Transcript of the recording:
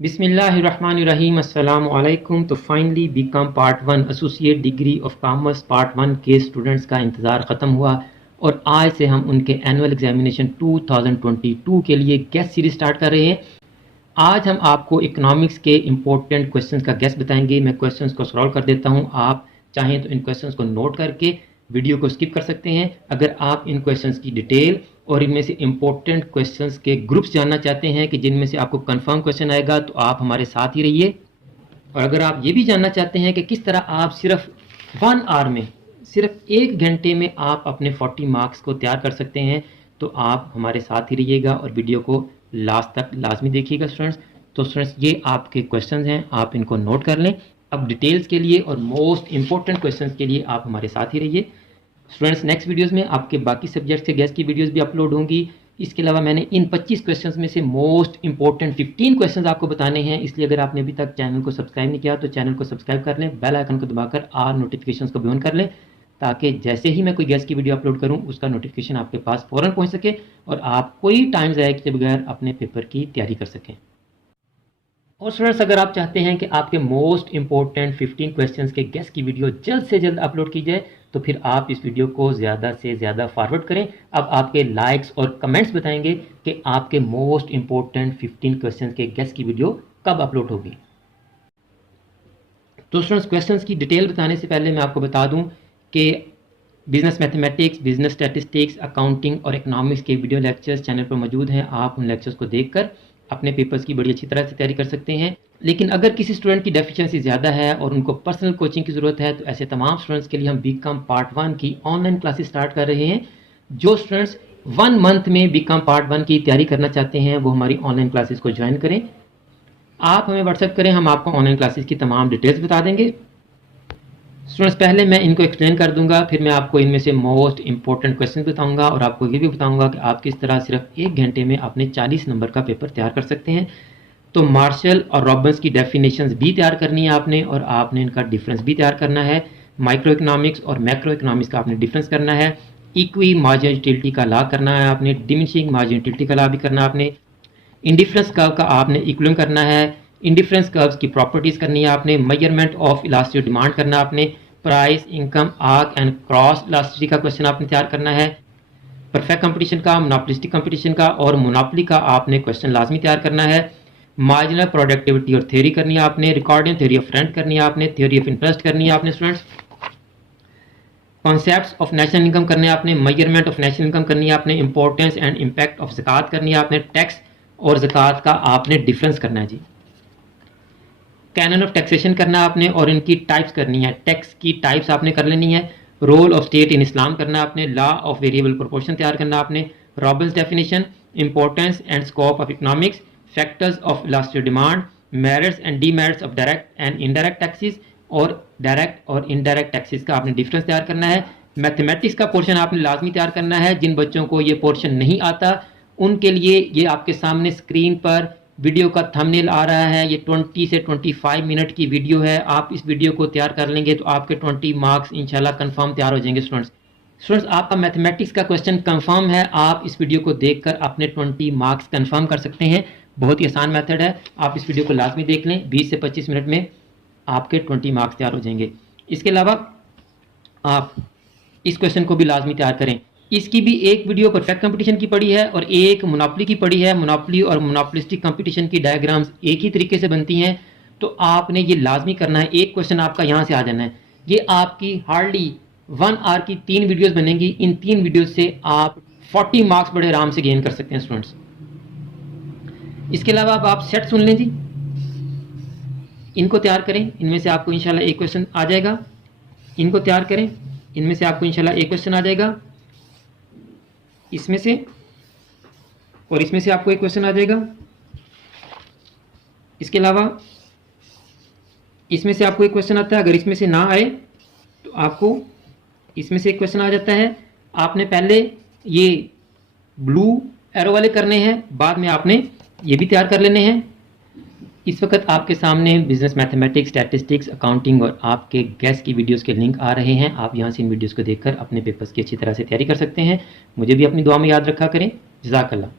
बिस्मिल्लाहिर्रहमानिर्रहीम अस्सलाम वालेकुम। तो finally BCom part 1 associate degree of commerce part 1 के स्टूडेंट्स का इंतज़ार ख़त्म हुआ और आज से हम उनके एनुअल एग्जामिनेशन 2022 के लिए गेस्ट सीरीज स्टार्ट कर रहे हैं। आज हम आपको इकोनॉमिक्स के इम्पोर्टेंट क्वेश्चंस का गेस्ट बताएंगे। मैं क्वेश्चंस को सॉल्व कर देता हूं। आप चाहें तो इन क्वेश्चंस को नोट करके वीडियो को स्किप कर सकते हैं। अगर आप इन क्वेश्चंस की डिटेल और इनमें से इम्पोर्टेंट क्वेश्चंस के ग्रुप्स जानना चाहते हैं कि जिनमें से आपको कंफर्म क्वेश्चन आएगा, तो आप हमारे साथ ही रहिए। और अगर आप ये भी जानना चाहते हैं कि किस तरह आप सिर्फ 1 आवर में, सिर्फ 1 घंटे में आप अपने 40 मार्क्स को तैयार कर सकते हैं, तो आप हमारे साथ ही रहिएगा और वीडियो को लास्ट तक लाजमी देखिएगा स्टूडेंट्स। तो स्टूडेंट्स, ये आपके क्वेश्चंस हैं, आप इनको नोट कर लें। अब डिटेल्स के लिए और मोस्ट इंपॉर्टेंट क्वेश्चंस के लिए आप हमारे साथ ही रहिए स्टूडेंट्स। नेक्स्ट वीडियोस में आपके बाकी सब्जेक्ट्स के गेस्ट की वीडियोस भी अपलोड होंगी। इसके अलावा मैंने इन 25 क्वेश्चंस में से मोस्ट इंपॉर्टेंट 15 क्वेश्चंस आपको बताने हैं। इसलिए अगर आपने अभी तक चैनल को सब्सक्राइब नहीं किया तो चैनल को सब्सक्राइब कर लें, बेल आइकन को दबाकर ऑल नोटिफिकेशंस को भी ऑन कर लें, ताकि जैसे ही मैं कोई गेस्ट की वीडियो अपलोड करूं उसका नोटिफिकेशन आपके पास फ़ौरन पहुंच सके और आप कोई टाइम ज़ाया किए बगैर अपने पेपर की तैयारी कर सकें। और स्टूडेंट्स, अगर आप चाहते हैं कि आपके मोस्ट इंपॉर्टेंट 15 क्वेश्चंस के गेस्ट की वीडियो जल्द से जल्द अपलोड की जाए, तो फिर आप इस वीडियो को ज़्यादा से ज़्यादा फॉरवर्ड करें। अब आपके लाइक्स और कमेंट्स बताएंगे कि आपके मोस्ट इंपॉर्टेंट 15 क्वेश्चंस के गेस्ट की वीडियो कब अपलोड होगी। तो स्टूडेंट्स, क्वेश्चंस की डिटेल बताने से पहले मैं आपको बता दूं कि business mathematics, business statistics, accounting और इकोनॉमिक्स के वीडियो लेक्चर्स चैनल पर मौजूद हैं। आप उन लेक्चर्स को देखकर अपने पेपर्स की बड़ी अच्छी तरह से तैयारी कर सकते हैं। लेकिन अगर किसी स्टूडेंट की डेफिशिएंसी ज़्यादा है और उनको पर्सनल कोचिंग की ज़रूरत है, तो ऐसे तमाम स्टूडेंट्स के लिए हम बीकॉम पार्ट 1 की ऑनलाइन क्लासेस स्टार्ट कर रहे हैं। जो स्टूडेंट्स 1 मंथ में बीकॉम पार्ट 1 की तैयारी करना चाहते हैं, वो हमारी ऑनलाइन क्लासेस को ज्वाइन करें। आप हमें व्हाट्सएप करें, हम आपको ऑनलाइन क्लासेस की तमाम डिटेल्स बता देंगे। स्टूडेंट्स, पहले मैं इनको एक्सप्लेन कर दूंगा, फिर मैं आपको इनमें से मोस्ट इंपॉर्टेंट क्वेश्चन बताऊंगा और आपको ये भी बताऊंगा कि आप किस तरह सिर्फ 1 घंटे में अपने 40 नंबर का पेपर तैयार कर सकते हैं। तो मार्शल और रॉबिन्स की डेफिनेशंस भी तैयार करनी है आपने, और आपने इनका डिफरेंस भी तैयार करना है। माइक्रो इकोनॉमिक्स और मैक्रो इकोनॉमिक्स का आपने डिफरेंस करना है। इक्वी मार्जिनल यूटिलिटी का लॉ करना है आपने। डिमिनिशिंग मार्जिनल यूटिलिटी का लॉ भी करना है आपने। इंडिफरेंस कर्व का आपने इक्विलिब्रियम करना है। इंडिफरेंस कर्व्स की प्रॉपर्टीज़ करनी है आपने। मेजरमेंट ऑफ इलास्टिक डिमांड करना आपने। Price, income, arc and cross elasticity का क्वेश्चन आपने तैयार करना है। परफेक्ट कंपटीशन का, मोनोपोलिस्टिक कंपटीशन का और मोनोपोली का आपने क्वेश्चन लाजमी तैयार करना है। मार्जिनल प्रोडक्टिविटी और थ्योरी करनी है आपने। रिकॉर्डिंग थ्योरी ऑफ रेंट करनी है आपने। थ्योरी ऑफ इंटरेस्ट करनी है आपने। Students, concepts of national income करने आपने। मेजरमेंट ऑफ नेशनल इनकम करनी है आपने। इंपॉर्टेंस एंड इम्पैक्ट ऑफ ज़कात करनी है आपने। टैक्स और ज़कात का आपने डिफरेंस करना है जी। कैनन ऑफ टैक्सेशन करना आपने और इनकी टाइप्स करनी है। टैक्स की टाइप्स आपने कर लेनी है। रोल ऑफ स्टेट इन इस्लाम करना आपने। लॉ ऑफ वेरिएबल प्रोपोर्शन तैयार करना आपने। Robins definition, importance and scope of economics, factors of elastic demand, merits and demerits of direct and indirect taxes और डायरेक्ट और इनडायरेक्ट टैक्सेस का आपने डिफरेंस तैयार करना है। मैथमेटिक्स का पोर्शन आपने लाजमी तैयार करना है। जिन बच्चों को ये पोर्शन नहीं आता, उनके लिए ये आपके सामने स्क्रीन पर वीडियो का थंबनेल आ रहा है। ये 20 से 25 मिनट की वीडियो है। आप इस वीडियो को तैयार कर लेंगे तो आपके 20 मार्क्स इंशाल्लाह कंफर्म तैयार हो जाएंगे। स्टूडेंट्स, आपका मैथमेटिक्स का क्वेश्चन कंफर्म है। आप इस वीडियो को देखकर अपने 20 मार्क्स कंफर्म कर सकते हैं। बहुत ही आसान मेथड है। आप इस वीडियो को लाजमी देख लें। 20 से 25 मिनट में आपके 20 मार्क्स तैयार हो जाएंगे। इसके अलावा आप इस क्वेश्चन को भी लाजमी तैयार करें। इसकी भी एक वीडियो परफेक्ट कंपटीशन की पड़ी है और एक मोनोपोली की पड़ी है। मोनोपोली और मोनोपोलिस्टिक कंपटीशन की डायग्राम्स एक ही तरीके से बनती हैं, तो आपने ये लाजमी करना है। एक क्वेश्चन आपका यहाँ से आ जाना है। ये आपकी हार्डली 1 आवर की 3 वीडियोस बनेंगी। इन 3 वीडियोस से आप 40 मार्क्स बड़े आराम से गेन कर सकते हैं स्टूडेंट्स। इसके अलावा अब आप सेट सुन लें जी, इनको तैयार करें। इनमें से आपको इंशाल्लाह एक क्वेश्चन आ जाएगा। इनको तैयार करें, इनमें से आपको इंशाल्लाह एक क्वेश्चन आ जाएगा। इसमें से और इसमें से आपको एक क्वेश्चन आ जाएगा। इसके अलावा इसमें से आपको एक क्वेश्चन आता है। अगर इसमें से ना आए तो आपको इसमें से एक क्वेश्चन आ जाता है। आपने पहले ये ब्लू एरो वाले करने हैं, बाद में आपने ये भी तैयार कर लेने हैं। इस वक्त आपके सामने बिजनेस मैथमेटिक्स, स्टैटिस्टिक्स, अकाउंटिंग और आपके गैस की वीडियोस के लिंक आ रहे हैं। आप यहां से इन वीडियोस को देखकर अपने पेपर्स की अच्छी तरह से तैयारी कर सकते हैं। मुझे भी अपनी दुआ में याद रखा करें। जज़ाकल्लाह।